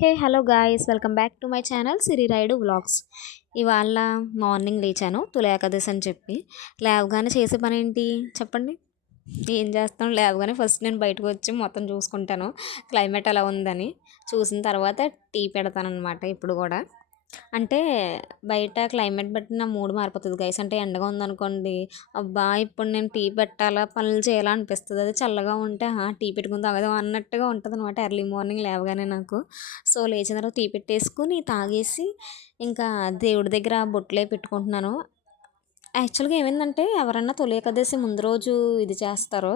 Hey hello guys welcome back to my channel Siri ride vlogs. ఇవాళ morning లేచాను తొలి ఏకాదశి అని చెప్పి. లేవగానే చేసే పని ఏంటి చెప్పండి? ఏం చేస్తాం, లేవగానే ఫస్ట్ నేను బయటకు వచ్చి మొత్తం చూసుకుంటాను క్లైమేట్ ఎలా ఉందని. చూసిన తర్వాత టీ పెడతాను అనమాట. ఇప్పుడు కూడా అంటే బయట క్లైమేట్ బట్టి నా మూడ్ మారిపోతుంది గైస్. అంటే ఎండగా ఉందనుకోండి, అబ్బా ఇప్పుడు నేను టీ పెట్టాలా పనులు చేయాలా అనిపిస్తుంది. అది చల్లగా ఉంటే టీ పెట్టుకుని తాగదాం అన్నట్టుగా ఉంటుంది అనమాట ఎర్లీ మార్నింగ్ లేవగానే నాకు. సో లేచిన తర్వాత టీ పెట్టేసుకుని తాగేసి ఇంకా దేవుడి దగ్గర బొట్లే పెట్టుకుంటున్నాను. యాక్చువల్గా ఏమైందంటే ఎవరన్నా తొలి ఏకాదశి ముందు రోజు ఇది చేస్తారో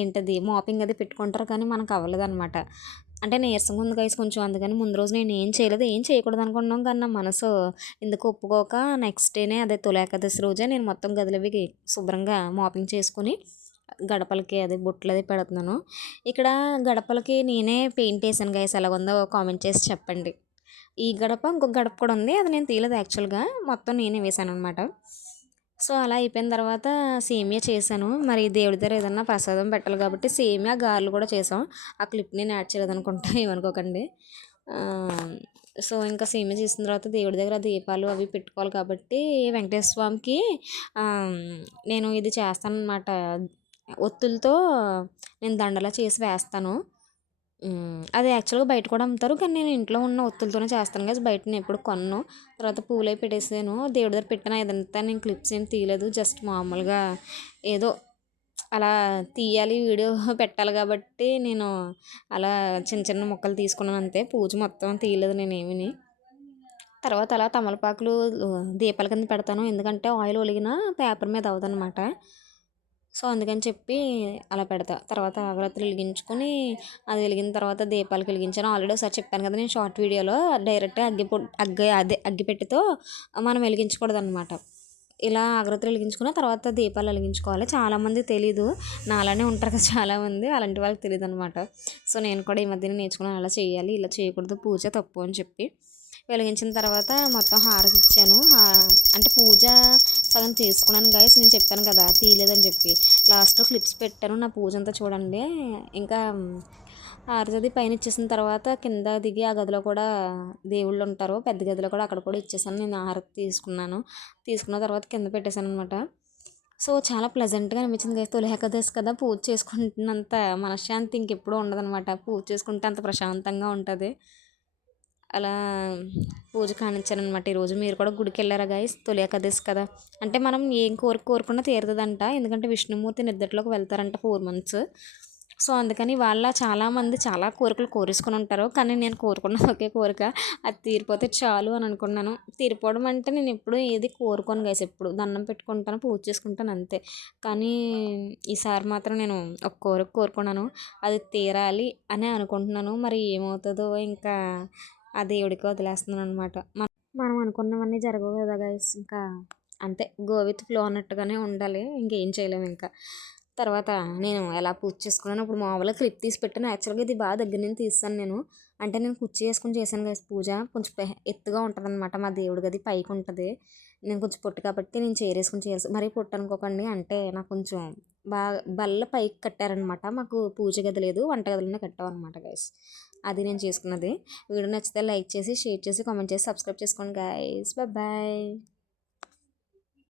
ఏంటది మాపింగ్ అది పెట్టుకుంటారు, కానీ మనకు అవ్వలేదన్నమాట. అంటే నీరసంగా ఉంది గైస్ కొంచెం, అందుకని ముందు రోజు నేను ఏం చేయలేదు, ఏం చేయకూడదు అనుకున్నాం, కానీ నా మనసు ఎందుకు ఒప్పుకోక నెక్స్ట్ డేనే అదే తొలి ఏకాదశి రోజే నేను మొత్తం గదిలవి శుభ్రంగా మాపింగ్ చేసుకుని గడపలకి అదే బొట్లు అది పెడుతున్నాను. ఇక్కడ గడపలకి నేనే పెయింట్ వేసాను గైస్. ఎలాగుందో కామెంట్ చేసి చెప్పండి. ఈ గడప ఇంకొక గడప కూడా ఉంది, అది నేను తీయలేదు యాక్చువల్గా, మొత్తం నేనే వేసాను అనమాట. సో అలా అయిపోయిన తర్వాత సేమియా చేశాను. మరి దేవుడి దగ్గర ఏదన్నా ప్రసాదం పెట్టాలి కాబట్టి సేమియా గారెలు కూడా చేసాం. ఆ క్లిప్ నేను యాడ్ చేయలేదనుకుంటా ఏమనుకోకండి. సో ఇంకా సేమియా చేసిన తర్వాత దేవుడి దగ్గర దీపాలు అవి పెట్టుకోవాలి కాబట్టి వెంకటేశ్వర స్వామికి నేను ఇది చేస్తానన్నమాట. ఒత్తులతో నేను దండలా చేసి వేస్తాను. అది యాక్చువల్గా బయట కూడా అమ్ముతారు, కానీ నేను ఇంట్లో ఉన్న ఒత్తులతోనే చేస్తాను కదా, బయట నేను ఎప్పుడు కొన్ను. తర్వాత పూలే పెట్టేసాను దేవుడి దగ్గర పెట్టిన. ఇదంతా నేను క్లిప్స్ ఏం తీయలేదు, జస్ట్ మామూలుగా ఏదో అలా తీయాలి వీడియో పెట్టాలి కాబట్టి నేను అలా చిన్న చిన్న ముక్కలు తీసుకున్నాను అంతే. పూజ మొత్తం తీయలేదు నేను ఏమీని. తర్వాత అలా తమలపాకులు దీపాల కింద పెడతాను, ఎందుకంటే ఆయిల్ ఒలిగిన పేపర్ మీద అవ్వదన్నమాట. సో అందుకని చెప్పి అలా పెడతా. తర్వాత అగరత్తులు వెలిగించుకొని అది వెలిగిన తర్వాత దీపాలకు వెలిగించాను. ఆల్రెడీ ఒకసారి చెప్పాను కదా నేను షార్ట్ వీడియోలో, డైరెక్ట్గా అగ్గిపెట్టెతో మనం వెలిగించకూడదు అనమాట. ఇలా అగరత్తులు వెలిగించుకున్న తర్వాత దీపాలు వెలిగించుకోవాలి. చాలామంది తెలీదు, నాలానే ఉంటారు కదా చాలామంది, అలాంటి వాళ్ళకి తెలియదు అనమాట. సో నేను కూడా ఈ మధ్యన నేర్చుకున్నాను అలా చేయాలి, ఇలా చేయకూడదు, పూజ తప్పు అని చెప్పి. వెలిగించిన తర్వాత మొత్తం హారతి ఇచ్చాను. అంటే పూజ సగం చేసుకున్నాను గైస్, నేను చెప్పాను కదా తీయలేదని చెప్పి. లాస్ట్లో క్లిప్స్ పెట్టాను నా పూజ అంతా చూడండి. ఇంకా హారతి పైన ఇచ్చేసిన తర్వాత కింద దిగి ఆ గదిలో కూడా దేవుళ్ళు ఉంటారు, పెద్ద గదిలో కూడా అక్కడ కూడా ఇచ్చేసాను. నేను హారతి తీసుకున్న తర్వాత కింద పెట్టేశాను అనమాట. సో చాలా ప్లెజెంట్గా అనిపించింది గైస్. తొలి ఏకాదశి కదా, పూజ చేసుకుంటున్నంత మనశ్శాంతి ఇంకెప్పుడూ ఉండదన్నమాట. పూజ చేసుకుంటే అంత ప్రశాంతంగా ఉంటుంది. అలా పూజ కానిచ్చానమాట ఈరోజు. మీరు కూడా గుడికి వెళ్ళారా గైస్? తొలి ఏకాదశి కదా, అంటే మనం ఏం కోరుకున్నా తీరుతుందంట, ఎందుకంటే విష్ణుమూర్తి నిద్రలోకి వెళ్తారంట 4 months. సో అందుకని వాళ్ళ చాలామంది చాలా కోరికలు కోరేసుకొని ఉంటారు, కానీ నేను కోరుకున్నది ఒకే కోరిక, అది తీరిపోతే చాలు అని అనుకున్నాను. తీరిపోవడం అంటే నేను ఎప్పుడు ఏది కోరుకోను గైస్, ఎప్పుడు దండం పెట్టుకుంటాను, పూజ చేసుకుంటాను అంతే. కానీ ఈసారి మాత్రం నేను ఒక కోరిక కోరుకున్నాను, అది తీరాలి అని అనుకుంటున్నాను. మరి ఏమవుతుందో ఇంకా ఆ దేవుడికి వదిలేస్తున్నాను అనమాట. మనం అనుకున్నవన్నీ జరగవు కదా గైస్, ఇంకా అంతే, గో విత్ ఫ్లో అన్నట్టుగానే ఉండాలి, ఇంకేం చేయలేము ఇంకా. తర్వాత నేను ఎలా పూజ చేసుకున్నాను, ఇప్పుడు మామూలుగా క్లిప్ తీసి పెట్టాను. యాక్చువల్గా ఇది బాగా దగ్గర నుంచి తీస్తాను నేను, అంటే నేను కుర్చీ వేసుకుని చేశాను గైస్ పూజ. కొంచెం ఎత్తుగా ఉంటుంది అనమాట మా దేవుడి గది, పైకి ఉంటుంది. నేను కొంచెం పొట్టు కాబట్టి నేను చేరేసుకుని చేయాల్సి, మరీ పొట్టు అనుకోకండి, అంటే నాకు కొంచెం బాగా బల్ల పైకి కట్టారనమాట. మాకు పూజ గది లేదు, వంట గదిలోనే కట్టామన్నమాట గైస్. అది నేను చేసుకున్నది. వీడియో నచ్చితే లైక్ చేసి, షేర్ చేసి, కామెంట్ చేసి, సబ్స్క్రైబ్ చేసుకోండి గైస్. బాయ్.